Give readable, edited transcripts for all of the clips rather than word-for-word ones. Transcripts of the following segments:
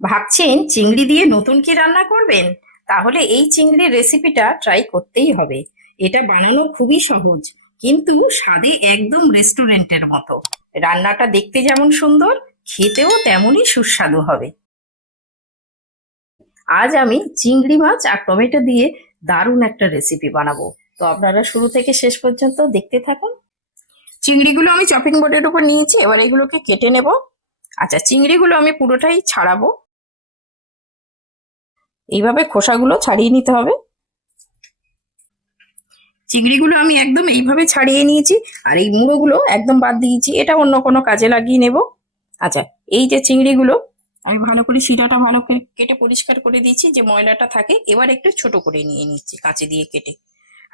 ভাবছেন চিংড়ি দিয়ে নতুন কি রান্না করবেন? তাহলে এই চিংড়ির রেসিপিটা ট্রাই করতেই হবে। এটা বানানো খুবই সহজ, কিন্তু স্বাদে একদম রেস্টুরেন্টের মতো। রান্নাটা দেখতে যেমন সুন্দর, খেতেও তেমনই সুস্বাদু হবে। আজ আমি চিংড়ি মাছ আর টমেটো দিয়ে দারুণ একটা রেসিপি বানাবো। তো আপনারা শুরু থেকে শেষ পর্যন্ত দেখতে থাকুন। চিংড়িগুলো আমি চপিং বোর্ডের উপর নিয়েছি, এবার এগুলোকে কেটে নেব। আচ্ছা, চিংড়িগুলো আমি পুরোটাই ছাড়াবো। এইভাবে খোসাগুলো ছাড়িয়ে নিতে হবে। চিংড়িগুলো আমি একদম এইভাবে ছাড়িয়ে নিয়েছি, আর এই মুড়োগুলো একদম বাদ দিয়েছি, এটা অন্য কোনো কাজে লাগিয়ে নেব। আচ্ছা, এই যে চিংড়িগুলো আমি ভালো করে শিরাটা ভালো করে কেটে পরিষ্কার করে দিয়েছি, যে ময়লাটা থাকে। এবার একটু ছোট করে নিয়ে নিচ্ছি কাঁচি দিয়ে কেটে।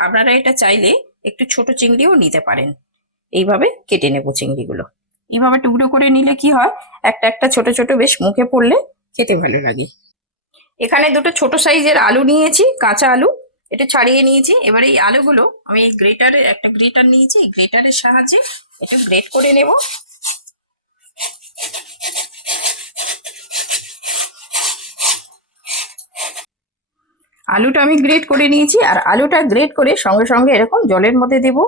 আপনারা এটা চাইলে একটু ছোট চিংড়িও নিতে পারেন। এইভাবে কেটে নেব চিংড়িগুলো। এইভাবে টুকরো করে নিলে কি হয়, একটা একটা ছোট ছোট বেশ মুখে পড়লে খেতে ভালো লাগে। এখানে দুটো ছোট সাইজের আলু নিয়েছি, কাঁচা আলু। এটা ছাড়িয়ে নিয়েছি। এবার এই আলুগুলো আমি এই একটা গ্রেটার নিয়েছি, এই গ্রেটারের সাহায্যে এটা গ্রেট করে নেব। আলুটা আমি গ্রেট করে নিয়েছি, আর আলুটা গ্রেট করে সঙ্গে সঙ্গে এরকম জলের মধ্যে দেব।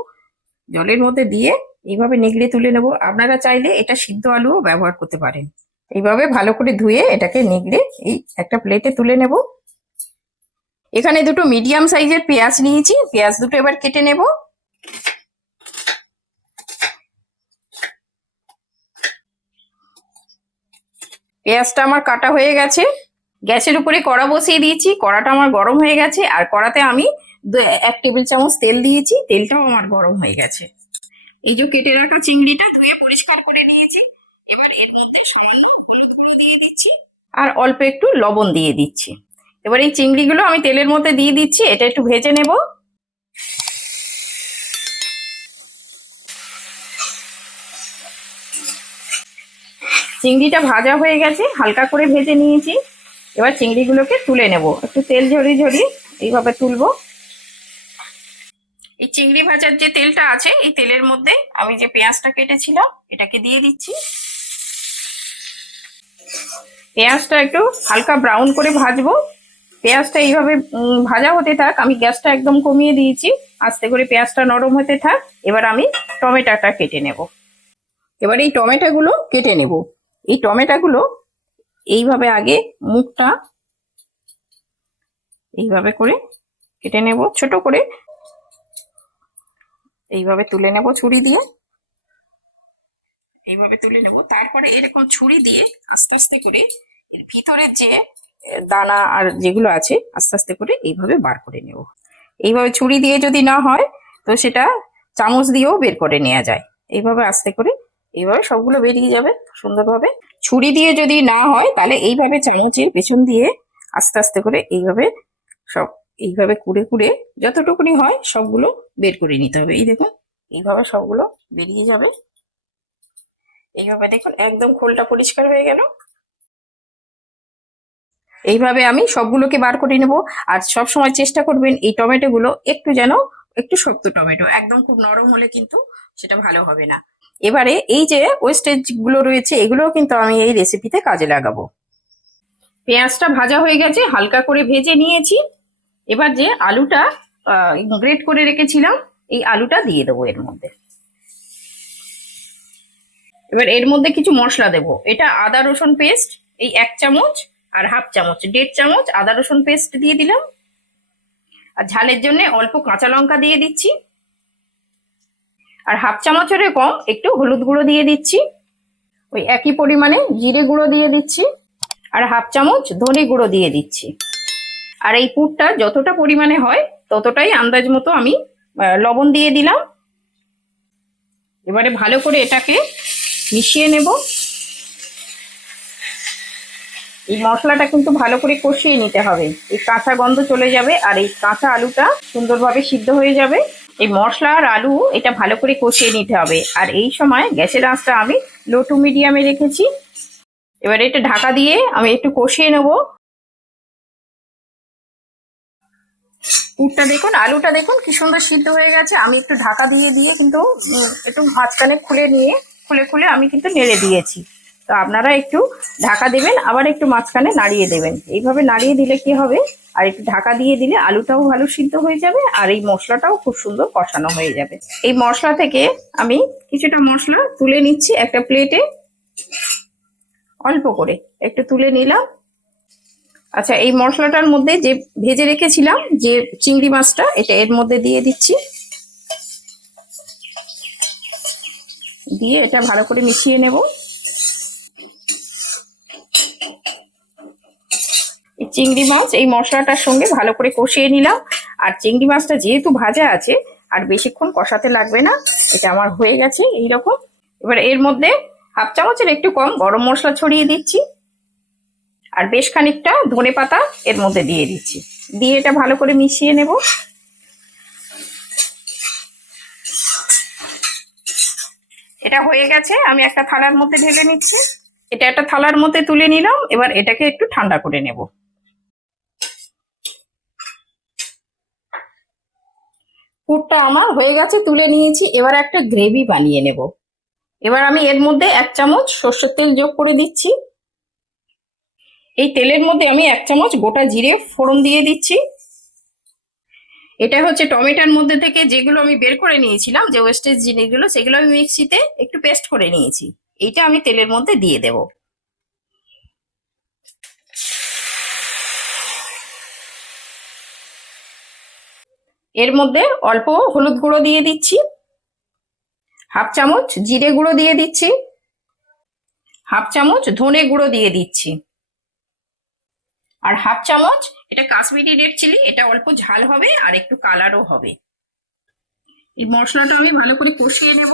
জলের মধ্যে দিয়ে এইভাবে নিগড়ে তুলে নেব। আপনারা চাইলে এটা সিদ্ধ আলুও ব্যবহার করতে পারেন। এইভাবে ভালো করে ধুয়ে এটাকে নিগড়ে এই একটা প্লেটে তুলে নেব। এখানে দুটো মিডিয়াম সাইজের পেঁয়াজ নিয়েছি, পেঁয়াজ দুটো এবার কেটে নেব। পেঁয়াজটা আমার কাটা হয়ে গেছে। গ্যাসের উপরে কড়া বসিয়ে দিয়েছি, কড়াটা আমার গরম হয়ে গেছে, আর কড়াতে আমি 1 টেবিল চামচ তেল দিয়েছি, তেলটাও আমার গরম হয়ে গেছে। এই যে কেটে রাখা চিংড়িটা ধুয়ে পরিষ্কার করে নিয়েছি, এবার এর মধ্যে সামান্য হলুদ গুঁড়ো দিয়ে দিচ্ছি, আর অল্প একটু লবণ দিয়ে দিচ্ছি। এবার এই চিংড়িগুলো আমি তেলের মধ্যে দিয়ে দিচ্ছি, এটা একটু ভেজে নেব। চিংড়িটা ভাজা হয়ে গেছে, হালকা করে ভেজে নিয়েছি। এবার চিংড়িগুলোকে তুলে নেব, একটু তেল ঝরিয়ে ঝরিয়ে এইভাবে তুলবো। এই চিংড়ি ভাজার যে তেলটা আছে, এই তেলের মধ্যে আমি যে পেঁয়াজটা কেটেছিলাম এটাকে দিয়ে দিচ্ছি। পেঁয়াজটা একটু হালকা ব্রাউন করে ভাজবো। পেঁয়াজটা এইভাবে ভাজা হতে থাক, আমি গ্যাসটা একদম কমিয়ে দিয়েছি। আস্তে করে পেঁয়াজটা নরম হতে থাক। এবার আমি টমেটোটা কেটে নেব। এবার এই টমেটোগুলো কেটে নেব। এই টমেটোগুলো এইভাবে আগে মুখটা এইভাবে করে কেটে নেব, ছোট করে এইভাবে তুলে নেব ছুরি দিয়ে। এইভাবে তুলে নেব, তারপরে এরকম ছুরি দিয়ে আস্তে আস্তে করে এর ভিতরের যে দানা আর যেগুলো আছে আস্তে আস্তে করে এইভাবে বার করে নেব। এইভাবে ছুরি দিয়ে যদি না হয়, তো সেটা চামচ দিয়েও বের করে নেওয়া যায়। এইভাবে আস্তে করে এইভাবে সবগুলো বেরিয়ে যাবে সুন্দরভাবে। ছুরি দিয়ে যদি না হয়, তাহলে এইভাবে চামচের পেছন দিয়ে আস্তে আস্তে করে এইভাবে সব এইভাবে কুড়ে কুড়ে যতটুকুনি হয় সবগুলো বের করে নিতে হবে। এই দেখুন, এইভাবে সবগুলো বেরিয়ে যাবে। এইভাবে দেখুন একদম খোলটা পরিষ্কার হয়ে গেল। এইভাবে আমি সবগুলোকে বার করে নেব। আর সব সময় চেষ্টা করবেন এই টমেটো গুলো একটু শক্ত টমেটো, একদম খুব নরম হলে কিন্তু সেটা ভালো হবে না। এবারে এই যে ওয়েস্টেজ গুলো রয়েছে, এগুলোও কিন্তু আমি এই রেসিপিতে কাজে লাগাবো। পেঁয়াজটা ভাজা হয়ে গেছে, হালকা করে ভেজে নিয়েছি। এবার যে আলুটা গ্রেট করে রেখেছিলাম, এই আলুটা দিয়ে দেবো এর মধ্যে। এবার এর মধ্যে কিছু মশলা দেব। এটা আদা রসুন পেস্ট, এই 1 চামচ, আর হাফ চামচ 1.5 চামচ আদা রসুন পেস্ট দিয়ে দিলাম। আর ঝালের জন্য অল্প কাঁচা লঙ্কা দিয়ে দিচ্ছি, আর হাফ চামচের কম একটু হলুদ গুঁড়ো দিয়ে দিচ্ছি। ওই একই পরিমাণে জিরে গুঁড়ো দিয়ে দিচ্ছি, আর হাফ চামচ ধনে গুঁড়ো দিয়ে দিচ্ছি। আর এই পুরটা যতটা পরিমাণে হয় ততটাই আন্দাজ মতো আমি লবণ দিয়ে দিলাম। এবারে ভালো করে এটাকে মিশিয়ে নেব। এই মশলাটা কিন্তু ভালো করে কষিয়ে নিতে হবে, এই কাঁচা গন্ধ চলে যাবে, আর এই কাঁচা আলুটা সুন্দরভাবে সিদ্ধ হয়ে যাবে। এই মশলা আর আলু এটা ভালো করে কষিয়ে নিতে হবে। আর এই সময় গ্যাসের আঁচটা আমি লো টু মিডিয়ামে রেখেছি। এবার এটা ঢাকা দিয়ে আমি একটু কষিয়ে নেব। পুরটা দেখুন, আলুটা দেখুন কি সুন্দর সিদ্ধ হয়ে গেছে। আমি একটু ঢাকা দিয়ে দিয়ে কিন্তু একটু মাঝখানে খুলে খুলে আমি কিন্তু নেড়ে দিয়েছি। তো আপনারা একটু ঢাকা দেবেন, আবার একটু মাঝখানে নাড়িয়ে দেবেন। এইভাবে নাড়িয়ে দিলে কি হবে, আর একটু ঢাকা দিয়ে দিলে আলুটাও ভালো সিদ্ধ হয়ে যাবে আর এই মশলাটাও খুব সুন্দর কষানো হয়ে যাবে। এই মশলা থেকে আমি কিছুটা মশলা তুলে নিচ্ছি একটা প্লেটে, অল্প করে একটু তুলে নিলাম। আচ্ছা, এই মশলাটার মধ্যে যে ভেজে রেখেছিলাম যে চিংড়ি মাছটা, এটা এর মধ্যে দিয়ে দিচ্ছি। দিয়ে এটা ভালো করে মিশিয়ে নেব। চিংড়ি মাছ এই মশলাটার সঙ্গে ভালো করে কষিয়ে নিলাম। আর চিংড়ি মাছটা যেহেতু ভাজা আছে আর বেশিক্ষণ কষাতে লাগবে না, এটা আমার হয়ে গেছে এইরকম। এবার এর মধ্যে হাফ চামচের একটু কম গরম মশলা ছড়িয়ে দিচ্ছি আর বেশ খানিকটা ধনেপাতা এর মধ্যে দিয়ে দিচ্ছি। দিয়ে এটা ভালো করে মিশিয়ে নেব। এটা হয়ে গেছে, আমি একটা থালার মধ্যে ঢেলে নিচ্ছি। এটা একটা থালার মধ্যে তুলে নিলাম। এবার এটাকে একটু ঠান্ডা করে নেব। পুরটা আমার হয়ে গেছে, তুলে নিয়েছি। এবার একটা গ্রেভি বানিয়ে নেব। এবার আমি এর মধ্যে 1 চামচ সর্ষের তেল যোগ করে দিচ্ছি। এই তেলের মধ্যে আমি 1 চামচ গোটা জিরে ফোড়ন দিয়ে দিচ্ছি। এটা হচ্ছে টমেটোর মধ্যে থেকে যেগুলো আমি বের করে নিয়েছিলাম, যে ওয়েস্টেজ জিনিসগুলো, সেগুলো আমি মিক্সিতে একটু পেস্ট করে নিয়েছি। এইটা আমি তেলের মধ্যে দিয়ে দেব। এর মধ্যে অল্প হলুদ গুঁড়ো দিয়ে দিচ্ছি, হাফ চামচ জিরে গুঁড়ো দিয়ে দিচ্ছি, হাফ চামচ ধনে গুঁড়ো দিয়ে দিচ্ছি, আর হাফ চামচ এটা কাশ্মীরি রেড চিলি, এটা অল্প ঝাল হবে আর একটু কালারও হবে। এই মশলাটা আমি ভালো করে কষিয়ে নেব।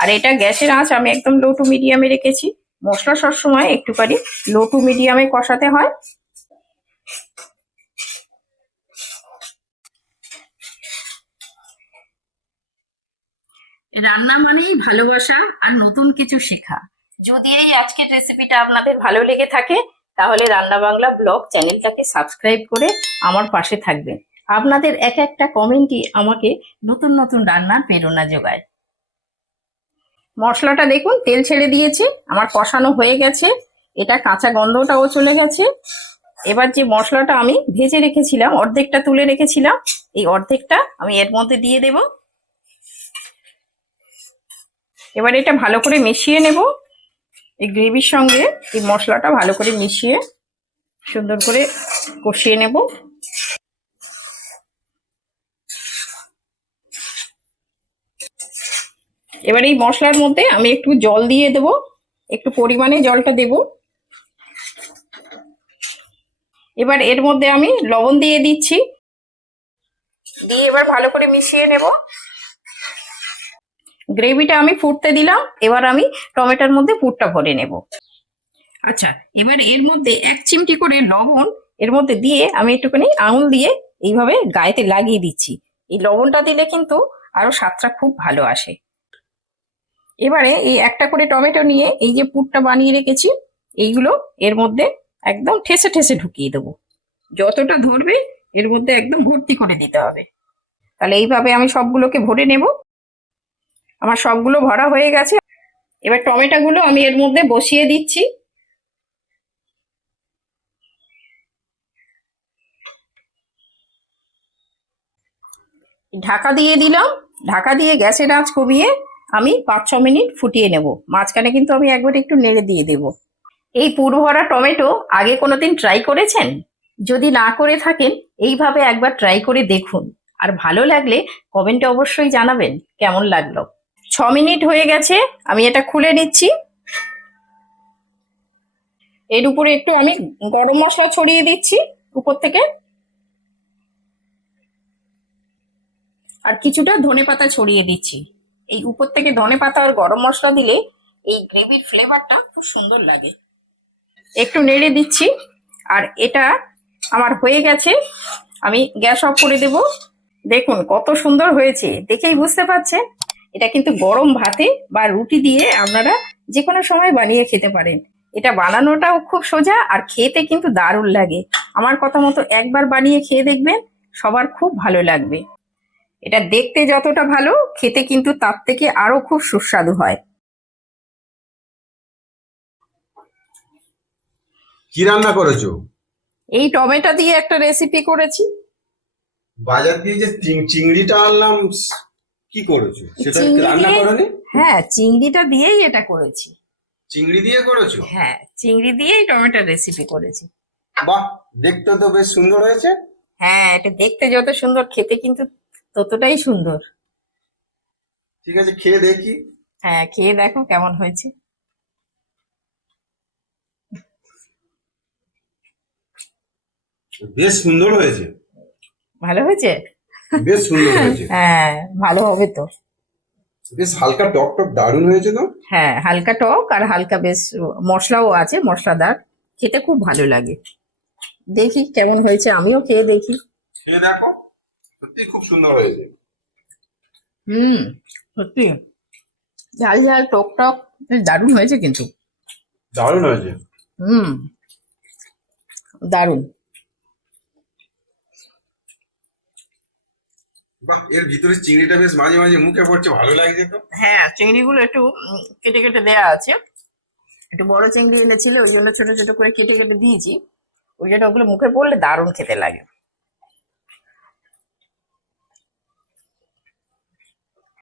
আর এটা গ্যাসের আঁচ আমি একদম লো টু মিডিয়ামে রেখেছি। মশলা সবসময় একটুখানি লো টু মিডিয়ামে কষাতে হয়। রান্না মানেই ভালোবাসা আর নতুন কিছু শেখা। যদি এই আজকের রেসিপিটা আপনাদের ভালো লেগে থাকে, তাহলে রান্না বাংলা ব্লগ চ্যানেলটাকে সাবস্ক্রাইব করে আমার পাশে থাকবেন। আপনাদের এক একটা কমেন্টই আমাকে নতুন নতুন রান্নার প্রেরণা যোগায়। মশলাটা দেখুন তেল ছেড়ে দিয়েছে, আমার কষানো হয়ে গেছে। এটা কাঁচা গন্ধটাও চলে গেছে। এবার যে মশলাটা আমি ভেজে রেখেছিলাম, অর্ধেকটা তুলে রেখেছিলাম, এই অর্ধেকটা আমি এর মধ্যে দিয়ে দেব। এবার এটা ভালো করে মিশিয়ে নেব। এই গ্রেভির সঙ্গে এই মশলাটা ভালো করে মিশিয়ে সুন্দর করে কষিয়ে নেব। এবার এই মশলার মধ্যে আমি একটু জল দিয়ে দেব, একটু পরিমাণে জলটা দেব। এবার এর মধ্যে আমি লবণ দিয়ে দিচ্ছি, দিয়ে এবার ভালো করে মিশিয়ে নেব। গ্রেভিটা আমি ফুটতে দিলাম। এবার আমি টমেটোর মধ্যে পুরটা ভরে নেব। আচ্ছা, এবার এর মধ্যে 1 চিমটি করে লবণ এর মধ্যে দিয়ে আমি একটুখানি আঙুল দিয়ে এইভাবে গায়েতে লাগিয়ে দিচ্ছি। এই লবণটা দিলে কিন্তু আরো স্বাদটা খুব ভালো আসে। এবারে এই একটা করে টমেটো নিয়ে এই যে পুরটা বানিয়ে রেখেছি, এইগুলো এর মধ্যে একদম ঠেসে ঠেসে ঢুকিয়ে দেবো। যতটা ধরবে এর মধ্যে একদম ভর্তি করে দিতে হবে। তাহলে এইভাবে আমি সবগুলোকে ভরে নেব। আমার সবগুলো ভরা হয়ে গেছে। এবার টমেটোগুলো আমি এর মধ্যে বসিয়ে দিচ্ছি। ঢাকা দিয়ে দিলাম। ঢাকা দিয়ে গ্যাসের আঁচ কমিয়ে আমি 5-6 মিনিট ফুটিয়ে নেব। মাঝখানে কিন্তু আমি একবার একটু নেড়ে দিয়ে দেব। এই পুর ভরা টমেটো আগে কোনোদিন ট্রাই করেছেন? যদি না করে থাকেন, এইভাবে একবার ট্রাই করে দেখুন। আর ভালো লাগলে কমেন্টে অবশ্যই জানাবেন কেমন লাগলো। 6 মিনিট হয়ে গেছে, আমি এটা খুলে নিচ্ছি। এর উপরে একটু আমি গরম মশলা ছড়িয়ে দিচ্ছি উপর থেকে, আর কিছুটা ধনেপাতা ছড়িয়ে দিচ্ছি। এই উপর থেকে ধনেপাতা আর গরম মশলা দিলে এই গ্রেভির ফ্লেভারটা খুব সুন্দর লাগে। একটু নেড়ে দিচ্ছি। আর এটা আমার হয়ে গেছে, আমি গ্যাস অফ করে দেব। দেখুন কত সুন্দর হয়েছে, দেখেই বুঝতে পারছেন। এটা কিন্তু গরম ভাতে বা রুটি দিয়ে আপনারা যে কোনো সময় বানিয়ে খেতে পারেন। এটা বানানোটাও খুব সোজা আর খেতে কিন্তু দারুণ লাগে। আমার কথা মতো একবার বানিয়ে খেয়ে দেখবেন, সবার খুব ভালো লাগবে। এটা দেখতে যতটা ভালো, খেতে কিন্তু তার থেকে আরো খুব সুস্বাদু হয়। কি রান্না করেছো? এই টমেটো দিয়ে একটা রেসিপি করেছি। বাজার দিয়ে যে চিংড়িটা আনলাম, কি করেছো সেটা? কি চিংড়ি রান্না দিয়ে, করনি? হ্যাঁ চিংড়িটা দিয়েই এটা করেছি। চিংড়ি দিয়ে করেছো? হ্যাঁ চিংড়ি দিয়েই টমেটোর রেসিপি করেছি। বাহ, দেখতে তো বেশ সুন্দর হয়েছে। হ্যাঁ এটা দেখতে যত সুন্দর, খেতে কিন্তু ততটাই সুন্দর। ঠিক আছে, খেয়ে দেখি। হ্যাঁ খেয়ে দেখো কেমন হয়েছে। বেশ সুন্দর হয়েছে। ভালো হয়েছে। বেশ সুন্দর হয়েছে। হ্যাঁ ভালো হবে তো। বেশ হালকা টক টক, দারুণ হয়েছে তো। হ্যাঁ হালকা টক আর হালকা বেশ মশলাও আছে, মশলাদার, খেতে খুব ভালো লাগে। দেখি কেমন হয়েছে, আমিও খেয়ে দেখি। খেয়ে দেখো, সত্যি খুব সুন্দর হয়েছে। হুম, সত্যি ঝাল ঝাল টক টক, বেশ দারুণ হয়েছে কিন্তু। দারুণ হয়েছে। হুম, দারুণ। বাহ, এর ভিতরে চিংড়িটা বেশ মাঝে মাঝে মুখে পড়ছে, ভালো লাগছে তো। হ্যাঁ চিংড়িগুলো একটু কেটে কেটে দেয়া আছে। একটু বড় চিংড়ি এনেছিল, ওই জন্য ছোট ছোট করে কেটে কেটে দিয়েছি। ওই জন্য ওগুলো মুখে পড়লে দারুণ খেতে লাগে।